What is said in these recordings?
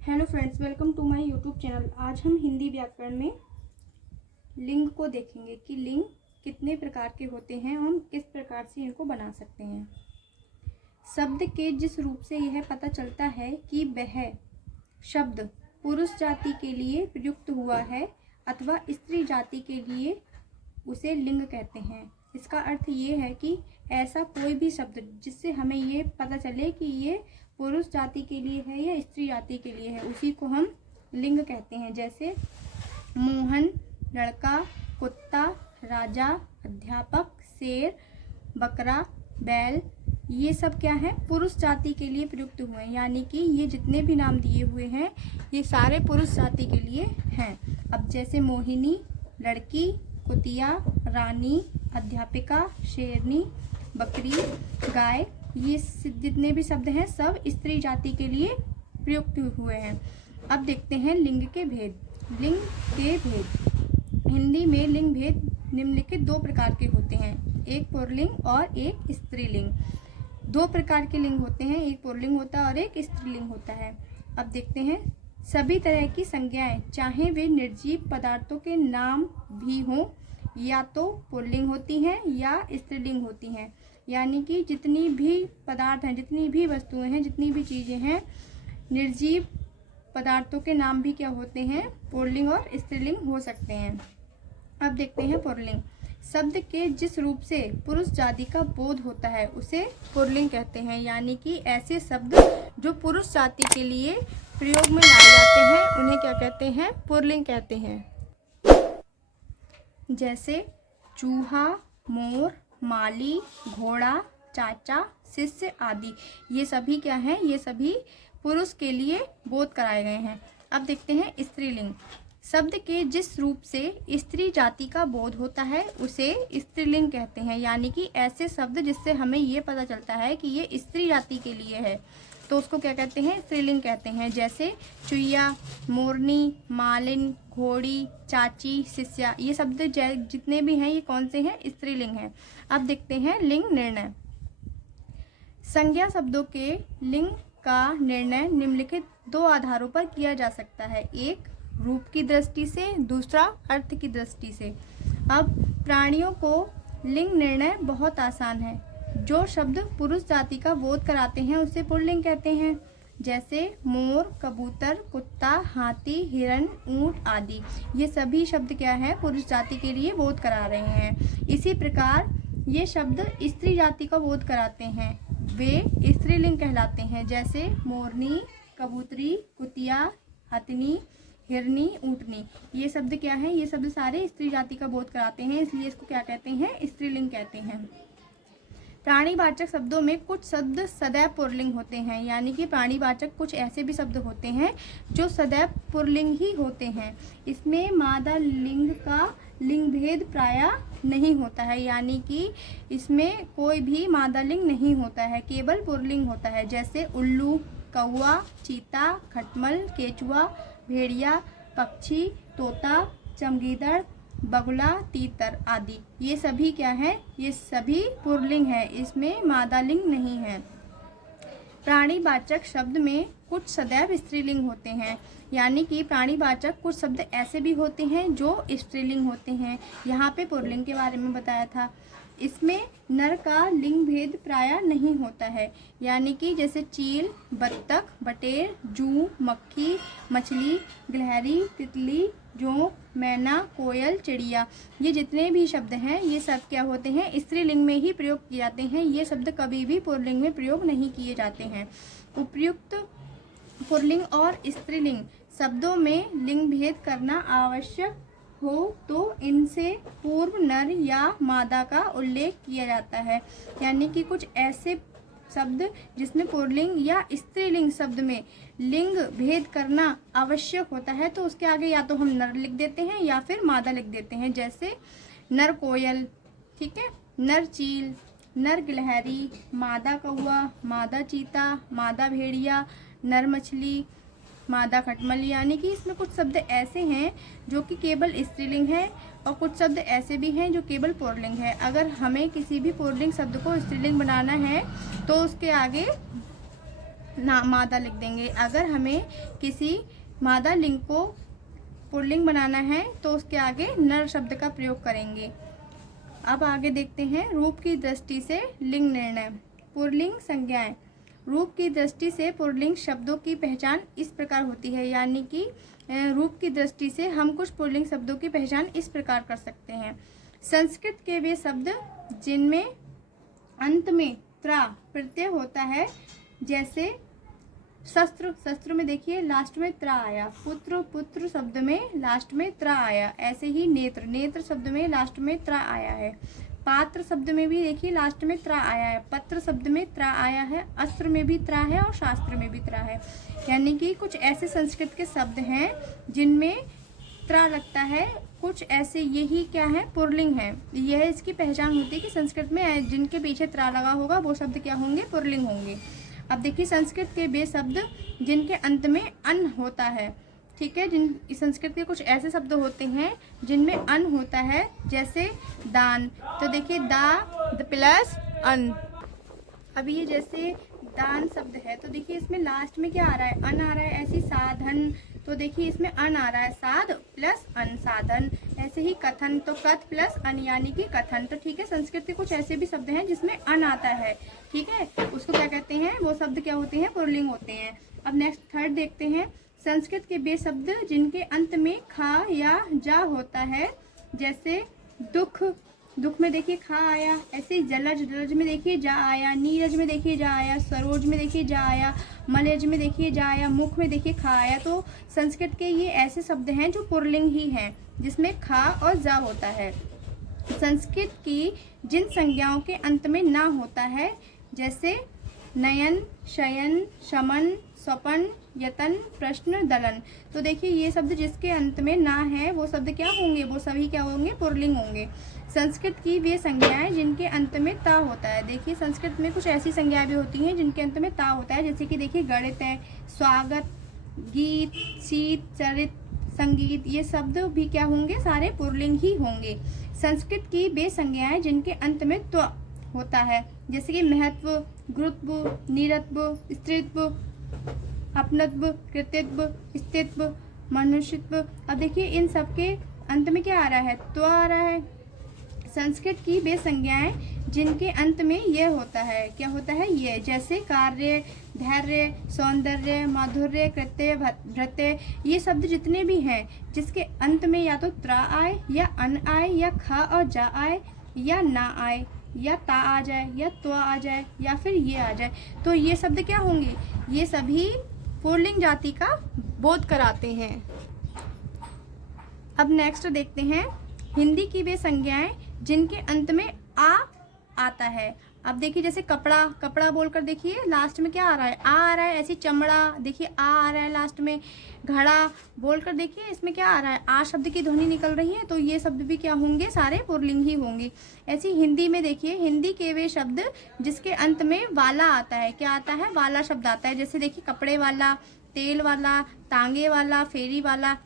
Hello friends, welcome to my YouTube channel. आज हम हिंदी व्याकरण में लिंग को देखेंगे कि लिंग कितने प्रकार के होते हैं और हम किस प्रकार से इनको बना सकते हैं। शब्द के जिस रूप से यह पता चलता है कि वह शब्द पुरुष जाति के लिए प्रयुक्त हुआ है अथवा स्त्री जाति के लिए, उसे लिंग कहते हैं। इसका अर्थ ये है कि ऐसा कोई भी शब्द जिससे हमें ये पता चले कि ये पुरुष जाति के लिए है या स्त्री जाति के लिए है, उसी को हम लिंग कहते हैं। जैसे मोहन, लड़का, कुत्ता, राजा, अध्यापक, शेर, बकरा, बैल, ये सब क्या है, पुरुष जाति के लिए प्रयुक्त हुए हैं। यानी कि ये जितने भी नाम दिए हुए हैं ये सारे पुरुष जाति के लिए हैं। अब जैसे मोहिनी, लड़की, कुतिया, रानी, अध्यापिका, शेरनी, बकरी, गाय, ये जितने भी शब्द हैं सब स्त्री जाति के लिए प्रयुक्त हुए हैं। अब देखते हैं लिंग के भेद। लिंग के भेद। हिंदी में लिंग भेद निम्नलिखित दो प्रकार के होते हैं, एक पुल्लिंग और एक स्त्रीलिंग। दो प्रकार के लिंग होते हैं, एक पुल्लिंग होता है और एक स्त्रीलिंग होता है। अब देखते हैं, सभी तरह की संज्ञाएं चाहे वे निर्जीव पदार्थों के नाम भी हों या तो पुल्लिंग होती हैं या स्त्रीलिंग होती हैं। यानी कि जितनी भी पदार्थ हैं, जितनी भी वस्तुएं हैं, जितनी भी चीज़ें हैं, निर्जीव पदार्थों के नाम भी क्या होते हैं, पुल्लिंग और स्त्रीलिंग हो सकते हैं। अब देखते हैं पुल्लिंग। शब्द के जिस रूप से पुरुष जाति का बोध होता है उसे पुल्लिंग कहते हैं। यानी कि ऐसे शब्द जो पुरुष जाति के लिए प्रयोग में लाए जाते हैं उन्हें क्या कहते हैं, पुल्लिंग कहते हैं। जैसे चूहा, मोर, माली, घोड़ा, चाचा, शिष्य आदि, ये सभी क्या हैं, ये सभी पुरुष के लिए बोध कराए गए हैं। अब देखते हैं स्त्रीलिंग। शब्द के जिस रूप से स्त्री जाति का बोध होता है उसे स्त्रीलिंग कहते हैं। यानी कि ऐसे शब्द जिससे हमें ये पता चलता है कि ये स्त्री जाति के लिए है तो उसको क्या कहते हैं, स्त्रीलिंग कहते हैं। जैसे चुईया, मोरनी, मालिन, घोड़ी, चाची, शिष्या, ये शब्द जितने भी हैं ये कौन से हैं, स्त्रीलिंग हैं। अब देखते हैं लिंग निर्णय। संज्ञा शब्दों के लिंग का निर्णय निम्नलिखित दो आधारों पर किया जा सकता है, एक रूप की दृष्टि से, दूसरा अर्थ की दृष्टि से। अब प्राणियों को लिंग निर्णय बहुत आसान है। जो शब्द पुरुष जाति का बोध कराते हैं उसे पुल्लिंग कहते हैं। जैसे मोर, कबूतर, कुत्ता, हाथी, हिरण, ऊंट आदि, ये सभी शब्द क्या है, पुरुष जाति के लिए बोध करा रहे हैं। इसी प्रकार ये शब्द स्त्री जाति का बोध कराते हैं, वे स्त्रीलिंग कहलाते हैं। जैसे मोरनी, कबूतरी, कुतिया, हथनी, हिरनी, ऊँटनी, ये शब्द क्या है, ये शब्द सारे स्त्री जाति का बोध कराते हैं, इसलिए इसको क्या कहते हैं, स्त्रीलिंग कहते हैं। प्राणीवाचक शब्दों में कुछ शब्द सदैव पुल्लिंग होते हैं। यानी कि प्राणीवाचक कुछ ऐसे भी शब्द होते हैं जो सदैव पुल्लिंग ही होते हैं। इसमें मादा लिंग का लिंग भेद प्रायः नहीं होता है। यानी कि इसमें कोई भी मादा लिंग नहीं होता है, केवल पुल्लिंग होता है। जैसे उल्लू, कौआ, चीता, खटमल, केचुआ, भेड़िया, पक्षी, तोता, चमगीदड़, बगुला, तीतर आदि, ये सभी क्या है, ये सभी पुल्लिंग है, इसमें मादा लिंग नहीं है। प्राणीवाचक शब्द में कुछ सदैव स्त्रीलिंग होते हैं। यानी कि प्राणीवाचक कुछ शब्द ऐसे भी होते हैं जो स्त्रीलिंग होते हैं। यहाँ पे पुल्लिंग के बारे में बताया था। इसमें नर का लिंग भेद प्रायः नहीं होता है। यानी कि जैसे चील, बत्तख, बटेर, जू, मक्खी, मछली, गिलहरी, तितली, जोंक, मैना, कोयल, चिड़िया, ये जितने भी शब्द हैं ये सब क्या होते हैं, स्त्रीलिंग में ही प्रयोग किए जाते हैं। ये शब्द कभी भी पुल्लिंग में प्रयोग नहीं किए जाते हैं। उपयुक्त पुल्लिंग और स्त्रीलिंग शब्दों में लिंग भेद करना आवश्यक हो तो इनसे पूर्व नर या मादा का उल्लेख किया जाता है। यानी कि कुछ ऐसे शब्द जिसमें पुल्लिंग या स्त्रीलिंग शब्द में लिंग भेद करना आवश्यक होता है तो उसके आगे या तो हम नर लिख देते हैं या फिर मादा लिख देते हैं। जैसे नर कोयल, ठीक है, नर चील, नर गिलहरी, मादा कौआ, मादा चीता, मादा भेड़िया, नर मछली, मादा खटमल। यानी कि इसमें कुछ शब्द ऐसे हैं जो कि केवल स्त्रीलिंग है और कुछ शब्द ऐसे भी हैं जो केवल पुल्लिंग है। अगर हमें किसी भी पुल्लिंग शब्द को स्त्रीलिंग बनाना है तो उसके आगे ना मादा लिख देंगे। अगर हमें किसी मादा लिंग को पुल्लिंग बनाना है तो उसके आगे नर शब्द का प्रयोग करेंगे। अब आगे देखते हैं रूप की दृष्टि से लिंग निर्णय। पुल्लिंग संज्ञाएं। रूप की दृष्टि से पुल्लिंग शब्दों की पहचान इस प्रकार होती है, यानी कि रूप की दृष्टि से हम कुछ पुल्लिंग शब्दों की पहचान इस प्रकार कर सकते हैं। संस्कृत के वे शब्द जिनमें अंत में त्रा प्रत्यय होता है, जैसे शस्त्र, शस्त्र में देखिए लास्ट में त्रा आया। पुत्र, पुत्र शब्द में लास्ट में त्रा आया। ऐसे ही नेत्र, नेत्र शब्द में लास्ट में त्रा आया है। पात्र शब्द में भी देखिए लास्ट में त्रा आया है। पत्र शब्द में त्रा आया है। अस्त्र में भी त्रा है और शास्त्र में भी त्रा है। यानी कि कुछ ऐसे संस्कृत के शब्द हैं जिनमें त्रा लगता है, कुछ ऐसे, यही क्या है, पुल्लिंग है। यह इसकी पहचान होती है कि संस्कृत में जिनके पीछे त्रा लगा होगा वो शब्द क्या होंगे, पुल्लिंग होंगे। अब देखिए संस्कृत के वे शब्द जिनके अंत में अन होता है, ठीक है। जिन संस्कृत के कुछ ऐसे शब्द होते हैं जिनमें अन होता है, जैसे दान। तो देखिए द प्लस अन। अभी ये जैसे दान शब्द है तो देखिए इसमें लास्ट में क्या आ रहा है, अन आ रहा है। ऐसी साधन, तो देखिए इसमें अन आ रहा है, साध प्लस अन, साधन। ऐसे ही कथन, तो कथ प्लस अन यानी कि कथन। तो ठीक है, संस्कृत के कुछ ऐसे भी शब्द हैं जिसमें अन आता है, ठीक है, उसको क्या कहते हैं, वो शब्द क्या होते हैं, पुल्लिंग होते हैं। अब नेक्स्ट थर्ड देखते हैं। संस्कृत के वे शब्द जिनके अंत में खा या जा होता है, जैसे दुख, दुख में देखिए खा आया। ऐसे ही जलज, जलज में देखिए जा आया। नीरज में देखिए जा आया। सरोज में देखिए जा आया। मलेज में देखिए जा आया। मुख में देखिए खा आया। तो संस्कृत के ये ऐसे शब्द हैं जो पुल्लिंग ही हैं, जिसमें खा और जा होता है। संस्कृत की जिन संज्ञाओं के अंत में ना होता है, जैसे नयन, शयन, शमन, स्वपन, यतन, प्रश्न, दलन। तो देखिए ये शब्द जिसके अंत में ना है वो शब्द क्या होंगे, वो सभी क्या होंगे, पुल्लिंग होंगे। संस्कृत की वे संज्ञाएं जिनके अंत में ता होता है। देखिए संस्कृत में कुछ ऐसी संज्ञाएं भी होती हैं जिनके अंत में ता होता है, जैसे कि देखिए गणित है, स्वागत, गीत, शीत, चरित, संगीत, ये शब्द भी क्या होंगे, सारे पुल्लिंग ही होंगे। संस्कृत की वे संज्ञाएं जिनके अंत में त्व होता है, जैसे कि महत्व, गुरुत्व, नीरत्व, स्त्रीत्व, अपनत्व, कृतित्व, स्थित्व, मनुष्यत्व। अब देखिए इन सब के अंत में क्या आ रहा है, त्व आ रहा है। संस्कृत की वे संज्ञाएं जिनके अंत में यह होता है, क्या होता है, ये, जैसे कार्य, धैर्य, सौंदर्य, माधुर्य, कृत्य, भृत्य, ये शब्द जितने भी हैं जिसके अंत में या तो त्रा आए या अन आए या खा और जा आए या ना आए या ता आ जाए या त्वा आ जाए या फिर ये आ जाए, तो ये शब्द क्या होंगे, ये सभी पुल्लिंग जाति का बोध कराते हैं। अब नेक्स्ट देखते हैं हिंदी की वे संज्ञाएं जिनके अंत में आ आता है। अब देखिए जैसे कपड़ा, कपड़ा बोलकर देखिए लास्ट में क्या आ रहा है, आ रहा है। ऐसी चमड़ा, देखिए आ रहा है लास्ट में। घड़ा बोलकर देखिए इसमें क्या आ रहा है, आ शब्द की ध्वनि निकल रही है, तो ये शब्द भी क्या होंगे, सारे पुल्लिंग ही होंगे। ऐसी हिंदी में देखिए, हिंदी के वे शब्द जिसके अंत में वाला आता है, क्या आता है, वाला शब्द आता है। जैसे देखिए कपड़े वाला, तेल वाला, तांगे वाला, फेरी वाला,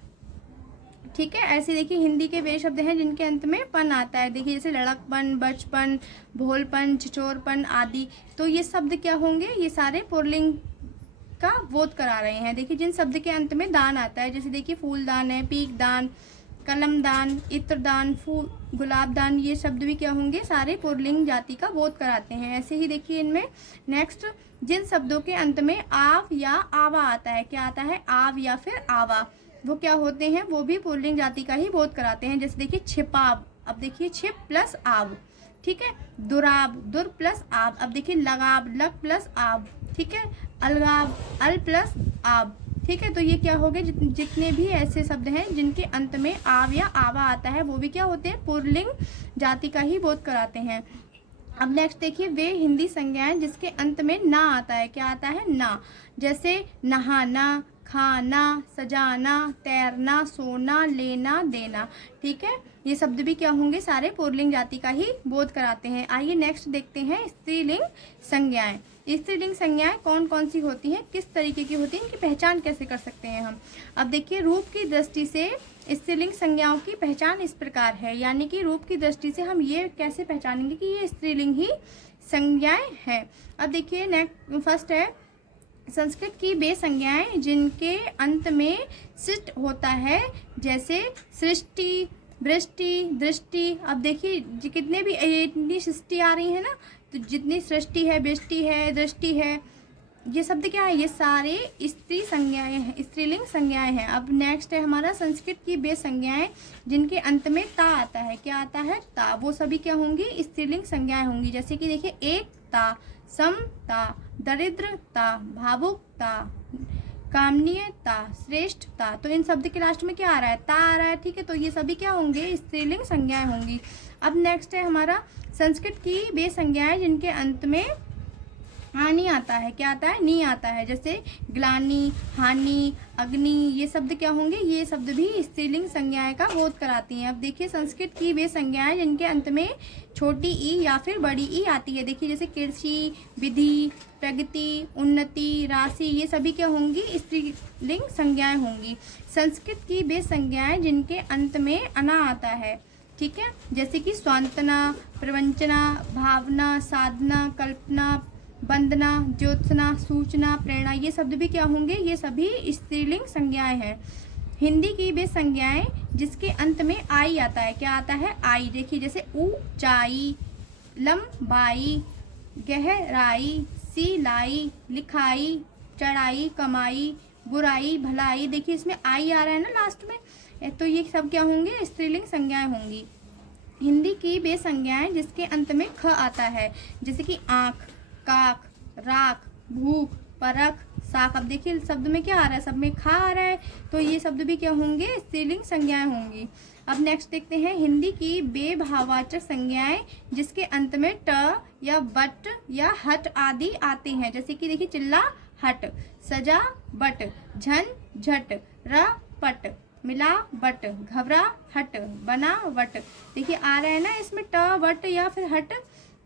ठीक है। ऐसे देखिए हिंदी के वे शब्द हैं जिनके अंत में पन आता है। देखिए जैसे लड़कपन, बचपन, भोलपन, छिछोरपन आदि, तो ये शब्द क्या होंगे, ये सारे पुल्लिंग का बोध करा रहे हैं। देखिए जिन शब्द के अंत में दान आता है, जैसे देखिए फूलदान है, पीक दान, कलम दान, इत्र दान, गुलाब दान, ये शब्द भी क्या होंगे, सारे पुल्लिंग जाति का बोध कराते हैं। ऐसे ही देखिए इनमें नेक्स्ट जिन शब्दों के अंत में आव या आवा आता है, क्या आता है, आव या फिर आवा, वो क्या होते हैं, वो भी पुल्लिंग जाति का ही बोध कराते हैं। जैसे देखिए छिपाव, अब देखिए छिप प्लस आव, ठीक है। दुराब, दुर प्लस आब। अब देखिए लगाव, लग प्लस आब, ठीक है। अलगाव, अल प्लस आब, ठीक है। तो ये क्या हो गए, जितने भी ऐसे शब्द हैं जिनके अंत में आव या आवा आता है, वो भी क्या होते हैं, पुल्लिंग जाति का ही बोध कराते हैं। अब नेक्स्ट देखिए वे हिंदी संज्ञाएं जिसके अंत में ना आता है, क्या आता है, ना। जैसे नहाना, खाना, सजाना, तैरना, सोना, लेना, देना, ठीक है। ये शब्द भी क्या होंगे, सारे पुल्लिंग जाति का ही बोध कराते हैं। आइए नेक्स्ट देखते हैं स्त्रीलिंग संज्ञाएं। स्त्रीलिंग संज्ञाएं कौन कौन सी होती हैं, किस तरीके की होती हैं, इनकी पहचान कैसे कर सकते हैं हम। अब देखिए रूप की दृष्टि से स्त्रीलिंग संज्ञाओं की पहचान इस प्रकार है, यानी कि रूप की दृष्टि से हम ये कैसे पहचानेंगे कि ये स्त्रीलिंग ही संज्ञाएं हैं। अब देखिए नेक्स्ट फर्स्ट है संस्कृत की वे संज्ञाएं जिनके अंत में सिट होता है, जैसे सृष्टि, वृष्टि, दृष्टि। अब देखिए कितने भी इतनी सृष्टि आ रही है ना, तो जितनी सृष्टि है, वृष्टि है, दृष्टि है, ये शब्द क्या है, ये सारे स्त्री संज्ञाएं हैं, स्त्रीलिंग संज्ञाएं हैं। अब नेक्स्ट है हमारा संस्कृत की वे संज्ञाएं जिनके अंत में ता आता है। क्या आता है, ता। वो सभी क्या होंगी, स्त्रीलिंग संज्ञाएं होंगी। जैसे कि देखिए एकता, समता, दरिद्रता, भावुकता, कामनीयता, श्रेष्ठता। तो इन शब्द के लास्ट में क्या आ रहा है, ता आ रहा है, ठीक है। तो ये सभी क्या होंगे, स्त्रीलिंग संज्ञाएं होंगी। अब नेक्स्ट है हमारा संस्कृत की वे संज्ञाएं जिनके अंत में हानि आता है। क्या आता है, नी आता है। जैसे ग्लानि, हानि, अग्नि, ये शब्द क्या होंगे, ये शब्द भी स्त्रीलिंग संज्ञाएं का बोध कराती हैं। अब देखिए संस्कृत की वे संज्ञाएं जिनके अंत में छोटी ई या फिर बड़ी ई आती है। देखिए जैसे कृषि, विधि, प्रगति, उन्नति, राशि, ये सभी क्या होंगी, स्त्रीलिंग संज्ञाएं होंगी। संस्कृत की वे संज्ञाएं जिनके अंत में अना आता है, ठीक है। जैसे कि स्वांतना, प्रवंचना, भावना, साधना, कल्पना, वंदना, ज्योत्सना, सूचना, प्रेरणा, ये शब्द भी क्या होंगे, ये सभी स्त्रीलिंग संज्ञाएं हैं। हिंदी की वे संज्ञाएं जिसके अंत में आई आता है। क्या आता है, आई। देखिए जैसे ऊंचाई, लंबाई, गहराई, सिलाई, लिखाई, चढ़ाई, कमाई, बुराई, भलाई। देखिए इसमें आई आ रहा है ना लास्ट में, तो ये सब क्या होंगे, स्त्रीलिंग संज्ञाएं होंगी। हिंदी की वे संज्ञाएं जिसके अंत में ख आता है, जैसे कि आँख, काक, राख, भूख, परख, साख। अब देखिए शब्द में क्या आ रहा है, सब में खा आ रहा है, तो ये शब्द भी क्या होंगे, स्त्रीलिंग संज्ञाएं होंगी। अब नेक्स्ट देखते हैं हिंदी की बेभाववाचक संज्ञाएं जिसके अंत में ट या बट या हट आदि आते हैं। जैसे कि देखिए चिल्ला, हट, सजा, बट, झन, झट, र, पट, मिला, बट, घबरा, हट, बना, वट। देखिए आ रहा है ना इसमें ट, वट या फिर हट,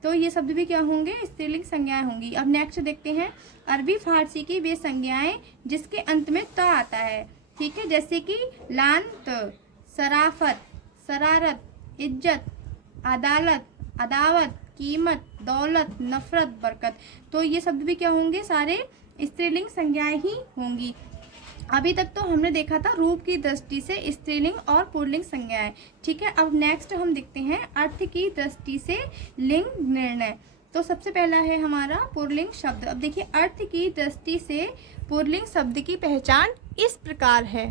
तो ये शब्द भी क्या होंगे, स्त्रीलिंग संज्ञाएं होंगी। अब नेक्स्ट देखते हैं अरबी फारसी की वे संज्ञाएं जिसके अंत में त आता है, ठीक है। जैसे कि लांत, सराफत, शरारत, इज्जत, अदालत, अदावत, कीमत, दौलत, नफरत, बरकत। तो ये शब्द भी क्या होंगे, सारे स्त्रीलिंग संज्ञाएं ही होंगी। अभी तक तो हमने देखा था रूप की दृष्टि से स्त्रीलिंग और पुल्लिंग संज्ञाएं, ठीक है। अब नेक्स्ट हम देखते हैं अर्थ की दृष्टि से लिंग निर्णय। तो सबसे पहला है हमारा पुल्लिंग शब्द। अब देखिए अर्थ की दृष्टि से पुल्लिंग शब्द की पहचान इस प्रकार है।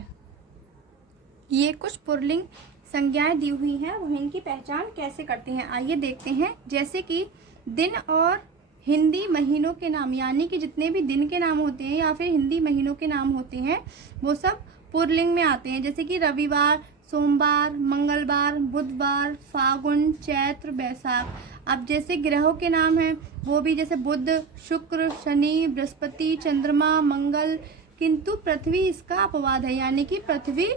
ये कुछ पुल्लिंग संज्ञाएं दी हुई हैं, वह इनकी पहचान कैसे करते हैं आइए देखते हैं। जैसे कि दिन और हिंदी महीनों के नाम, यानी कि जितने भी दिन के नाम होते हैं या फिर हिंदी महीनों के नाम होते हैं वो सब पुल्लिंग में आते हैं। जैसे कि रविवार, सोमवार, मंगलवार, बुधवार, फागुन, चैत्र, बैसाख। अब जैसे ग्रहों के नाम हैं वो भी जैसे बुध, शुक्र, शनि, बृहस्पति, चंद्रमा, मंगल, किंतु पृथ्वी इसका अपवाद है, यानी कि पृथ्वी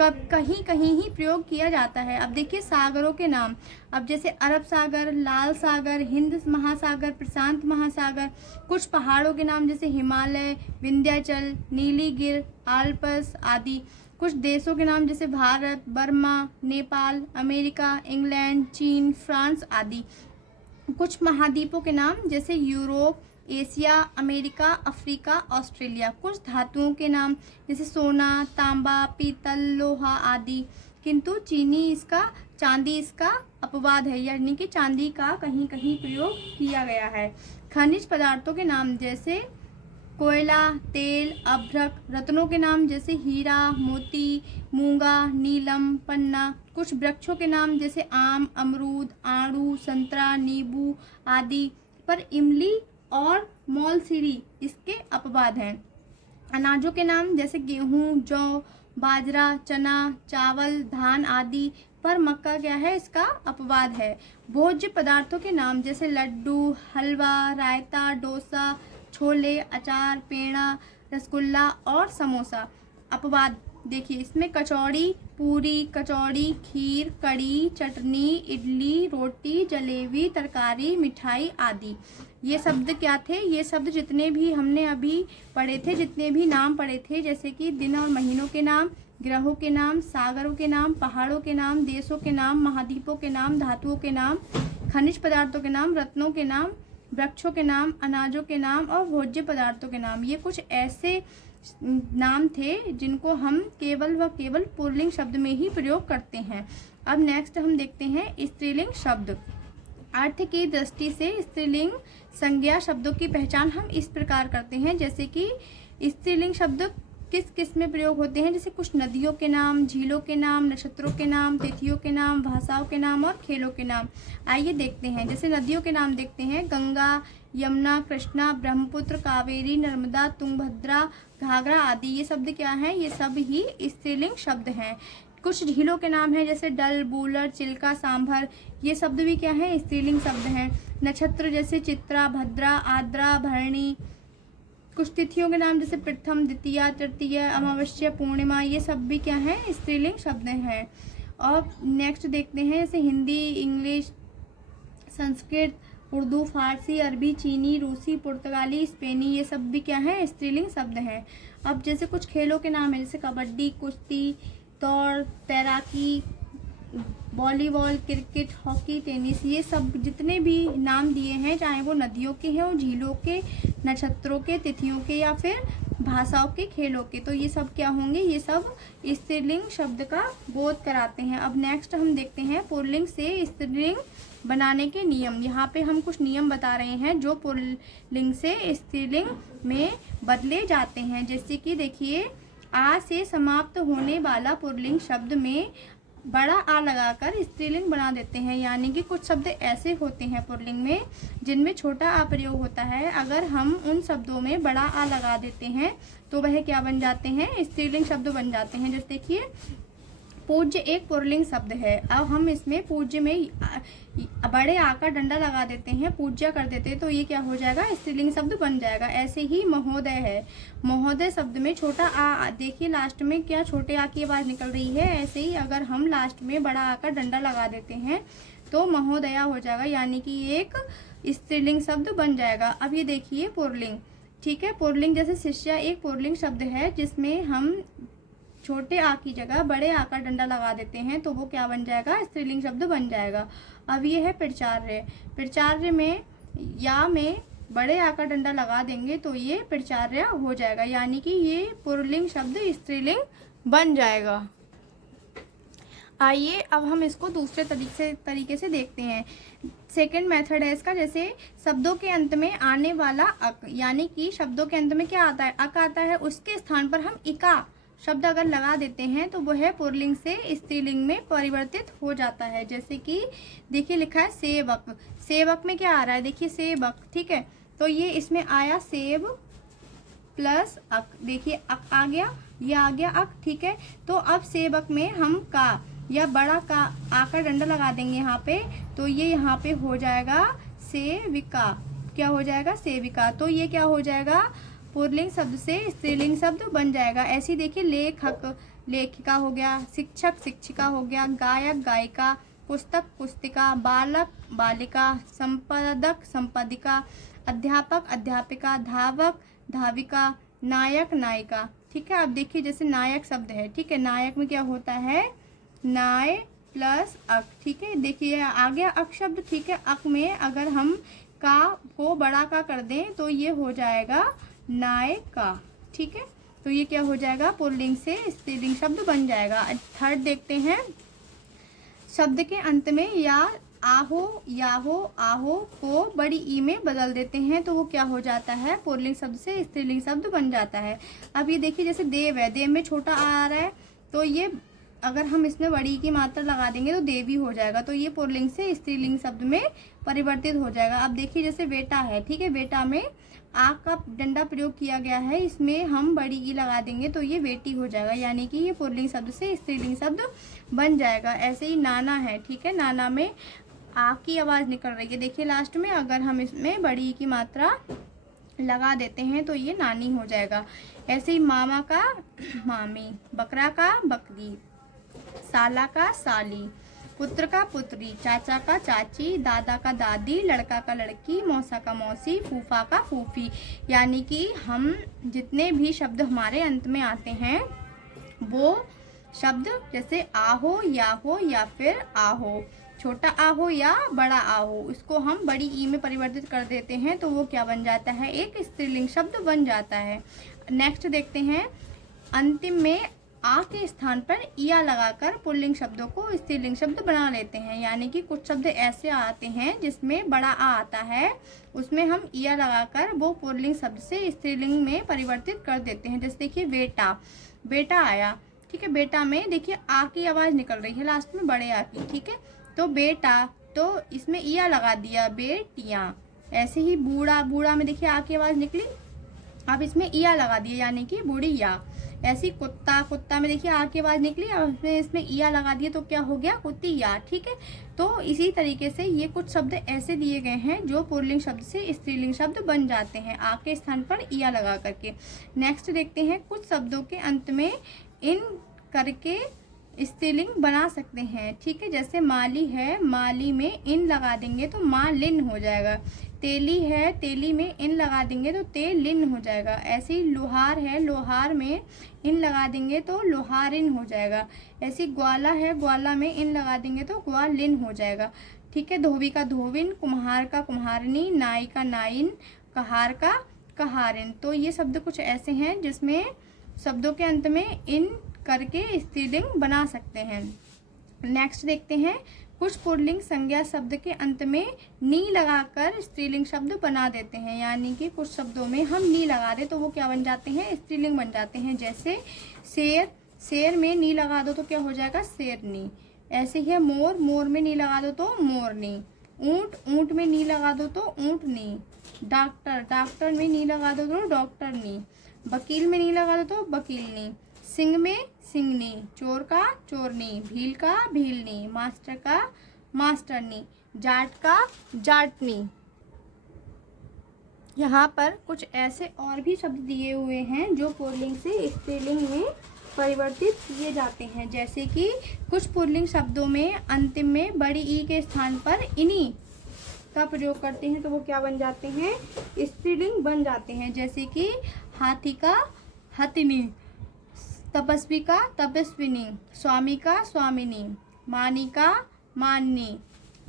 कहीं कहीं ही प्रयोग किया जाता है। अब देखिए सागरों के नाम, अब जैसे अरब सागर, लाल सागर, हिंद महासागर, प्रशांत महासागर। कुछ पहाड़ों के नाम जैसे हिमालय, विंध्याचल, नीलीगिर, आल्प्स आदि। कुछ देशों के नाम जैसे Bharat, Burma, Nepal, America, England, चीन, फ्रांस आदि। कुछ महाद्वीपों के नाम जैसे Europe, Asia, America, Africa, Australia. कुछ धातुओं के नाम जैसे सोना, तांबा, पीतल, लोहा आदि। किंतु चांदी इसका अपवाद है, यानी कि चांदी का कहीं कहीं प्रयोग किया गया है। खनिज पदार्थों के नाम जैसे कोयला, तेल, अभ्रक। रत्नों के नाम जैसे हीरा, मोती, मूंगा, नीलम, पन्ना। कुछ वृक्षों के नाम जैसे आम, अमरूद, आड़ू, संतरा, नींबू आदि। पर इमली और मौलसीरी इसके अपवाद हैं। अनाजों के नाम जैसे गेहूं, जौ, बाजरा, चना, चावल, धान आदि। पर मक्का क्या है, इसका अपवाद है। भोज्य पदार्थों के नाम जैसे लड्डू, हलवा, रायता, डोसा, छोले, अचार, पेड़ा, रसगुल्ला और समोसा। अपवाद देखिए इसमें कचौड़ी, पूरी, कचौड़ी, खीर, कड़ी, चटनी, इडली, रोटी, जलेबी, तरकारी, मिठाई आदि। ये शब्द क्या थे, ये शब्द जितने भी हमने अभी पढ़े थे, जितने भी नाम पढ़े थे, जैसे कि दिन और महीनों के नाम, ग्रहों के नाम, सागरों के नाम, पहाड़ों के नाम, देशों के नाम, महाद्वीपों के नाम, धातुओं के नाम, खनिज पदार्थों के नाम, रत्नों के नाम, वृक्षों के नाम, अनाजों के नाम और भोज्य पदार्थों के नाम। ये कुछ ऐसे नाम थे जिनको हम केवल व केवल पुल्लिंग शब्द में ही प्रयोग करते हैं। अब नेक्स्ट हम देखते हैं स्त्रीलिंग शब्द। अर्थ की दृष्टि से स्त्रीलिंग संज्ञा शब्दों की पहचान हम इस प्रकार करते हैं, जैसे कि स्त्रीलिंग शब्द किस किस में प्रयोग होते हैं, जैसे कुछ नदियों के नाम, झीलों के नाम, नक्षत्रों के नाम, तिथियों के नाम, भाषाओं के नाम और खेलों के नाम। आइए देखते हैं। जैसे नदियों के नाम देखते हैं, गंगा, यमुना, कृष्णा, ब्रह्मपुत्र, कावेरी, नर्मदा, तुंगभद्रा, घाघरा आदि। ये शब्द क्या हैं? ये सब ही स्त्रीलिंग शब्द हैं। कुछ झीलों के नाम हैं, जैसे डल, बूलर, चिल्का, सांभर। ये शब्द भी क्या है? स्त्रीलिंग शब्द हैं। नक्षत्र जैसे चित्रा, भद्रा, आद्रा, भरणी। कुछ तिथियों के नाम जैसे प्रथम, द्वितीया, तृतीय, अमावस्या, पूर्णिमा। ये सब भी क्या है? स्त्रीलिंग शब्द हैं। और नेक्स्ट देखते हैं, जैसे हिंदी, इंग्लिश, संस्कृत, उर्दू, फारसी, अरबी, चीनी, रूसी, पुर्तगाली, स्पेनी। ये सब भी क्या है? स्त्रीलिंग शब्द हैं। अब जैसे कुछ खेलों के नाम हैं, जैसे कबड्डी, कुश्ती, दौड़, तैराकी, वॉलीबॉल, क्रिकेट, हॉकी, टेनिस। ये सब जितने भी नाम दिए हैं, चाहे वो नदियों के हैं, झीलों के, नक्षत्रों के, तिथियों के या फिर भाषाओं के, खेलों के, तो ये सब क्या होंगे? ये सब स्त्रीलिंग शब्द का बोध कराते हैं। अब नेक्स्ट हम देखते हैं पुल्लिंग से स्त्रीलिंग बनाने के नियम। यहाँ पे हम कुछ नियम बता रहे हैं जो पुल्लिंग से स्त्रीलिंग में बदले जाते हैं। जैसे कि देखिए, आ से समाप्त होने वाला पुल्लिंग शब्द में बड़ा आ लगाकर स्त्रीलिंग बना देते हैं। यानी कि कुछ शब्द ऐसे होते हैं पुल्लिंग में जिनमें छोटा आ प्रयोग होता है। अगर हम उन शब्दों में बड़ा आ लगा देते हैं तो वह क्या बन जाते हैं? स्त्रीलिंग शब्द बन जाते हैं। जैसे देखिए, पूज्य एक पुल्लिंग शब्द है। अब हम इसमें पूज्य में बड़े आ का डंडा लगा देते हैं, पूज्य कर देते हैं, तो ये क्या हो जाएगा? स्त्रीलिंग शब्द बन जाएगा। ऐसे ही महोदय है। महोदय शब्द में छोटा आ, देखिए लास्ट में क्या छोटे आ की आवाज़ निकल रही है। ऐसे ही अगर हम लास्ट में बड़ा आ का डंडा लगा देते हैं तो महोदया हो जाएगा, यानी कि एक स्त्रीलिंग शब्द बन जाएगा। अब ये देखिए पुल्लिंग, ठीक है। पुल्लिंग जैसे शिष्या एक पुल्लिंग शब्द है जिसमें हम छोटे आ की जगह बड़े आ का डंडा लगा देते हैं, तो वो क्या बन जाएगा? स्त्रीलिंग शब्द बन जाएगा। अब ये है प्रचार्य। प्रचार्य में या में बड़े आ का डंडा लगा देंगे तो ये प्रचार्य हो जाएगा, यानी कि ये पुल्लिंग शब्द स्त्रीलिंग बन जाएगा। आइए अब हम इसको दूसरे तरीके से देखते हैं। सेकंड मेथड है इसका। जैसे शब्दों के अंत में आने वाला अक, यानी कि शब्दों के अंत में क्या आता है? अक आता है, उसके स्थान पर हम इका शब्द अगर लगा देते हैं तो वह पुल्लिंग से स्त्रीलिंग में परिवर्तित हो जाता है। जैसे कि देखिए लिखा है सेवक। सेवक में क्या आ रहा है? देखिए सेवक, ठीक है। तो ये इसमें आया सेब प्लस अक, देखिए अक आ गया, ये आ गया अक, ठीक है। तो अब सेवक में हम का या बड़ा का आ का डंडा लगा देंगे यहाँ पे, तो ये यहाँ पे हो जाएगा सेविका। क्या हो जाएगा? सेविका। तो ये क्या हो जाएगा? पुल्लिंग शब्द से स्त्रीलिंग शब्द बन जाएगा। ऐसे ही देखिए, लेखक लेखिका हो गया, शिक्षक शिक्षिका हो गया, गायक गायिका, पुस्तक पुस्तिका, बालक बालिका, संपादक संपादिका, अध्यापक अध्यापिका, धावक धाविका, नायक नायिका, ठीक है। अब देखिए जैसे नायक शब्द है, ठीक है। नायक में क्या होता है? नाय प्लस अक, ठीक है। देखिए आ गया अक शब्द, ठीक है। अक में अगर हम का को बड़ा का कर दें तो ये हो जाएगा नायका, ठीक है। तो ये क्या हो जाएगा? पुल्लिंग से स्त्रीलिंग शब्द बन जाएगा। थर्ड देखते हैं, शब्द के अंत में या आहो याहो आहो को बड़ी ई में बदल देते हैं तो वो क्या हो जाता है? पुल्लिंग शब्द से स्त्रीलिंग शब्द बन जाता है। अब ये देखिए जैसे देव है, देव में छोटा आ रहा है, तो ये अगर हम इसमें बड़ी की मात्रा लगा देंगे तो देवी हो जाएगा, तो ये पुल्लिंग से स्त्रीलिंग शब्द में परिवर्तित हो जाएगा। अब देखिए जैसे बेटा है, ठीक है। बेटा में आ का डंडा प्रयोग किया गया है, इसमें हम बड़ी ई लगा देंगे तो ये बेटी हो जाएगा, यानी कि ये पुल्लिंग शब्द से स्त्रीलिंग शब्द बन जाएगा। ऐसे ही नाना है, ठीक है। नाना में आ की आवाज़ निकल रही है, देखिए लास्ट में, अगर हम इसमें बड़ी ई की मात्रा लगा देते हैं तो ये नानी हो जाएगा। ऐसे ही मामा का मामी, बकरा का बकरी, साला का साली, पुत्र का पुत्री, चाचा का चाची, दादा का दादी, लड़का का लड़की, मौसा का मौसी, फूफा का फूफी। यानी कि हम जितने भी शब्द हमारे अंत में आते हैं वो शब्द जैसे आहो याहो या फिर आहो, छोटा आ हो या बड़ा आ हो, इसको हम बड़ी ई में परिवर्तित कर देते हैं तो वो क्या बन जाता है, एक स्त्रीलिंग शब्द बन जाता है। नेक्स्ट देखते हैं, अंतिम में आ के स्थान पर इया लगाकर पुल्लिंग शब्दों को स्त्रीलिंग शब्द बना लेते हैं। यानी कि कुछ शब्द ऐसे आते हैं जिसमें बड़ा आ आता है, उसमें हम इया लगाकर वो पुल्लिंग शब्द से स्त्रीलिंग में परिवर्तित कर देते हैं। जैसे देखिए बेटा, बेटा आया, ठीक है, बेटा में देखिए आ की आवाज़ निकल रही है लास्ट में बड़े आ की, ठीक है, तो बेटा, तो इसमें इया लगा दिया, बेटियाँ। ऐसे ही बूढ़ा, बूढ़ा में देखिए आ की आवाज़ निकली, अब इसमें इया लगा दिया यानी कि बुढ़िया। ऐसी कुत्ता, कुत्ता में देखिए आ की आवाज़ निकली, अब इसमें इया लगा दिया तो क्या हो गया, कुतिया, ठीक है। तो इसी तरीके से ये कुछ शब्द ऐसे दिए गए हैं जो पुल्लिंग शब्द से स्त्रीलिंग शब्द बन जाते हैं आ के स्थान पर इया लगा करके। नेक्स्ट देखते हैं, कुछ शब्दों के अंत में इन करके स्त्रीलिंग बना सकते हैं, ठीक है। जैसे माली है, माली में इन लगा देंगे तो मालिन हो जाएगा। तेली है, तेली में इन लगा देंगे तो तेलिन हो जाएगा। ऐसे ही लोहार है, लोहार में इन लगा देंगे तो लोहारिन हो जाएगा। ऐसी ग्वाला है, ग्वाला में इन लगा देंगे तो ग्वालिन हो जाएगा, ठीक है। धोबी का धोबिन, कुम्हार का कुम्हारनी, नाई का नाइन, कहार का कहारिन। तो ये शब्द कुछ ऐसे हैं जिसमें शब्दों के अंत में इन करके स्त्रीलिंग बना सकते हैं। नेक्स्ट देखते हैं, कुछ पुल्लिंग संज्ञा शब्द के अंत में नी लगाकर स्त्रीलिंग शब्द बना देते हैं। यानी कि कुछ शब्दों में हम नी लगा दे तो वो क्या बन जाते हैं, स्त्रीलिंग बन जाते हैं। जैसे शेर, शेर में नी लगा दो तो क्या हो जाएगा, शेरनी। ऐसे ही है मोर, मोर में नी लगा दो तो मोरनी। ऊंट, ऊंट में नी लगा दो तो ऊंटनी। डॉक्टर, डॉक्टर में नी लगा दो तो डॉक्टरनी। वकील में नी लगा दो तो वकीलनी। सिंह में सिंगनी, चोर का चोरनी, भील का भीलनी, मास्टर का मास्टरनी, जाट का जाटनी। यहाँ पर कुछ ऐसे और भी शब्द दिए हुए हैं जो पुल्लिंग से स्त्रीलिंग में परिवर्तित किए जाते हैं। जैसे कि कुछ पुल्लिंग शब्दों में अंतिम में बड़ी ई के स्थान पर इनी का प्रयोग करते हैं तो वो क्या बन जाते हैं, स्त्रीलिंग बन जाते हैं। जैसे कि हाथी का हथिनी, तपस्वी का तपस्विनी, स्वामी का स्वामिनी, मानी का माननी,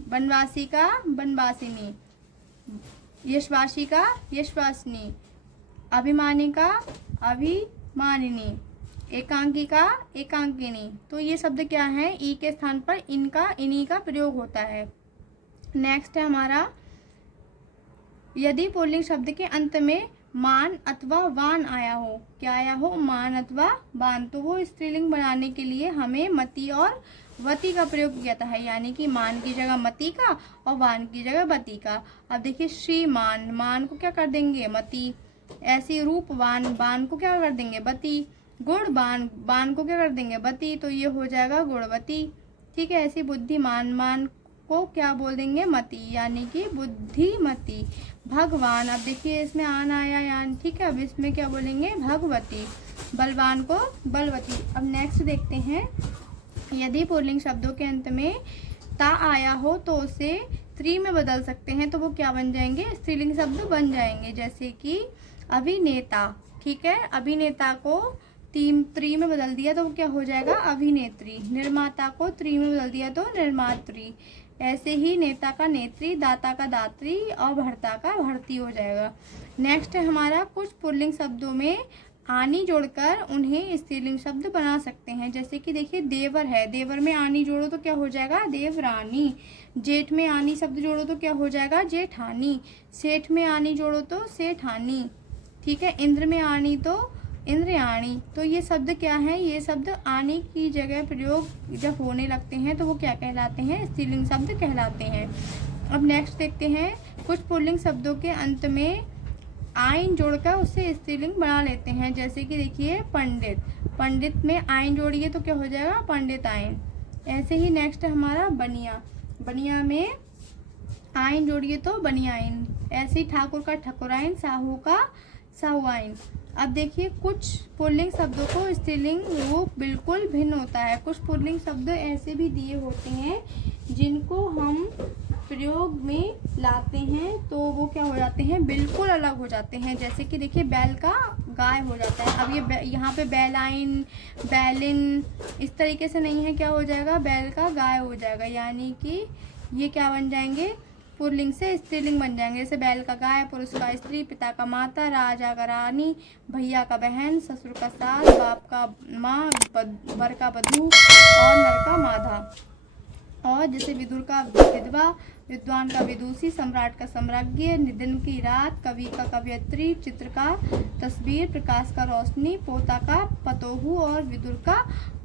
वनवासी का वनवासिनी, यशवासी का यशवासिनी, अभिमानी का अभिमानिनी, एकांकी का एकांकिनी। तो ये शब्द क्या है, ई के स्थान पर इनका इन्हीं का प्रयोग होता है। नेक्स्ट है हमारा, यदि पुल्लिंग शब्द के अंत में मान अथवा वान आया हो, क्या आया हो, मान अथवा वान, तो वो स्त्रीलिंग बनाने के लिए हमें मति और वती का प्रयोग किया था। यानी कि मान की जगह मति का और वान की जगह वती का। अब देखिए श्रीमान, मान को क्या कर देंगे, मति। ऐसी रूपवान, वान को क्या कर देंगे, वती। गुणवान, वान को क्या कर देंगे, वती, तो ये हो जाएगा गुणवती, ठीक है। ऐसी बुद्धिमान, मान को क्या बोल देंगे, मति, यानी कि बुद्धिमती। भगवान, अब देखिए इसमें आन आया यान, ठीक है, अब इसमें क्या बोलेंगे, भगवती। बलवान को बलवती। अब नेक्स्ट देखते हैं, यदि पुल्लिंग शब्दों के अंत में ता आया हो तो उसे त्री में बदल सकते हैं तो वो क्या बन जाएंगे, स्त्रीलिंग शब्द बन जाएंगे। जैसे कि अभिनेता, ठीक है, अभिनेता को त्री में बदल दिया तो वो क्या हो जाएगा, अभिनेत्री। निर्माता को त्री में बदल दिया तो निर्मात्री। ऐसे ही नेता का नेत्री, दाता का दात्री और भर्ता का भर्ती हो जाएगा। नेक्स्ट है हमारा, कुछ पुल्लिंग शब्दों में आनी जोड़कर उन्हें स्त्रीलिंग शब्द बना सकते हैं। जैसे कि देखिए देवर है, देवर में आनी जोड़ो तो क्या हो जाएगा, देवरानी। जेठ में आनी शब्द जोड़ो तो क्या हो जाएगा, जेठानी। सेठ में आनी जोड़ो तो सेठानी, ठीक है। इंद्र में आनी तो इंद्रयाणी। तो ये शब्द क्या है, ये शब्द आने की जगह प्रयोग जब होने लगते हैं तो वो क्या कहलाते हैं, स्त्रीलिंग शब्द कहलाते हैं। अब नेक्स्ट देखते हैं, कुछ पुल्लिंग शब्दों के अंत में आइन जोड़कर उससे स्त्रीलिंग बना लेते हैं। जैसे कि देखिए पंडित, पंडित में आइन जोड़िए तो क्या हो जाएगा, पंडित आइन। ऐसे ही नेक्स्ट है हमारा बनिया, बनिया में आइन जोड़िए तो बनियाइन। ऐसे ही ठाकुर का ठकुराइन, साहू का साहुआइन। अब देखिए कुछ पुल्लिंग शब्दों को स्त्रीलिंग रूप बिल्कुल भिन्न होता है। कुछ पुल्लिंग शब्द ऐसे भी दिए होते हैं जिनको हम प्रयोग में लाते हैं तो वो क्या हो जाते हैं, बिल्कुल अलग हो जाते हैं। जैसे कि देखिए बैल का गाय हो जाता है। अब ये यहाँ पे बैलाइन, बैलिन इस तरीके से नहीं है, क्या हो जाएगा, बैल का गाय हो जाएगा। यानी कि ये क्या बन जाएंगे, पुल्लिंग से स्त्रीलिंग बन जाएंगे। जैसे बैल का गाय, पुरुष का स्त्री, पिता का माता, राजा का रानी, भैया का बहन, ससुर का सास, बाप का माँ, वर का बधू और नर का माधा। और जैसे विदुर का विधवा, विद्वान का विदुषी, सम्राट का सम्राज्ञी, दिन की रात, कवि का कवयित्री, चित्र का तस्वीर, प्रकाश का रोशनी, पोता का पतोहू और विदुर का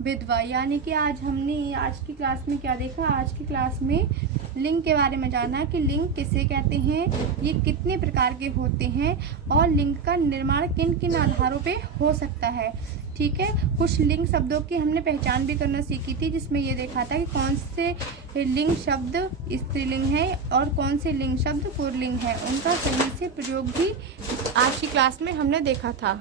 विधवा। यानी कि आज हमने आज की क्लास में क्या देखा, आज की क्लास में लिंग के बारे में जाना कि लिंग किसे कहते हैं, ये कितने प्रकार के होते हैं और लिंग का निर्माण किन किन आधारों पे हो सकता है। ठीक है, कुछ लिंग शब्दों की हमने पहचान भी करना सीखी थी, जिसमें ये देखा था कि कौन से लिंग शब्द स्त्रीलिंग है और कौन से लिंग शब्द पुल्लिंग है। उनका सही से प्रयोग भी आज की क्लास में हमने देखा था।